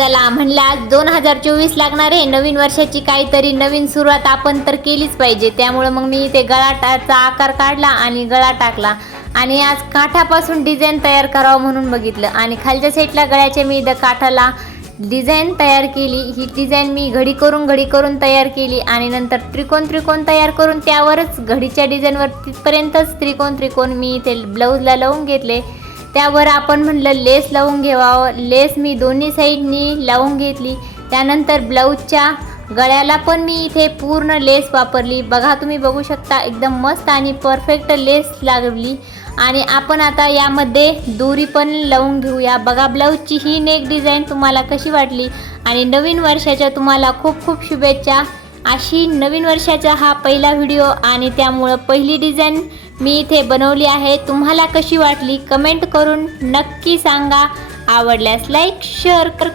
चला म्हणलं आज 2024 लागणार आहे, नवीन वर्षाची काहीतरी नवीन सुरुवात आपण तर केलीच पाहिजे। त्यामुळे मग मी इथे गळाचा आकार काढला आणि गळा टाकला आणि आज काठापासून डिझाईन तयार करावं म्हणून बघितलं आणि खालच्या साईडला गळ्याच्या मी इथं काठाला डिझाईन तयार केली। ही डिझाईन मी घडी करून तयार केली आणि नंतर त्रिकोण तयार करून त्यावरच घडीच्या डिझाईनवर तिथपर्यंतच त्रिकोण मी इथे ब्लाऊजला लावून घेतले। त्यावर आपण म्हणलं लेस लावून घ्यावं। लेस मी दोन्ही साईडनी लावून घेतली। त्यानंतर ब्लाऊजच्या गळ्याला पण मी इथे पूर्ण लेस वापरली। बघा तुम्ही बघू शकता एकदम मस्त आणि परफेक्ट लेस लागली आणि आपण आता यामध्ये दोरी पण लावून घेऊया। बघा ब्लाऊजची ही नेक डिझाईन तुम्हाला कशी वाटली आणि नवीन वर्षाच्या तुम्हाला खूप खूप शुभेच्छा। अशी नवीन वर्षाचा हा पहिला व्हिडिओ आणि त्यामुळे पहिली डिझाईन मी इथे बनवली आहे। तुम्हाला कशी वाटली कमेंट करून नक्की सांगा। आवडल्यास लाईक शेअर कर।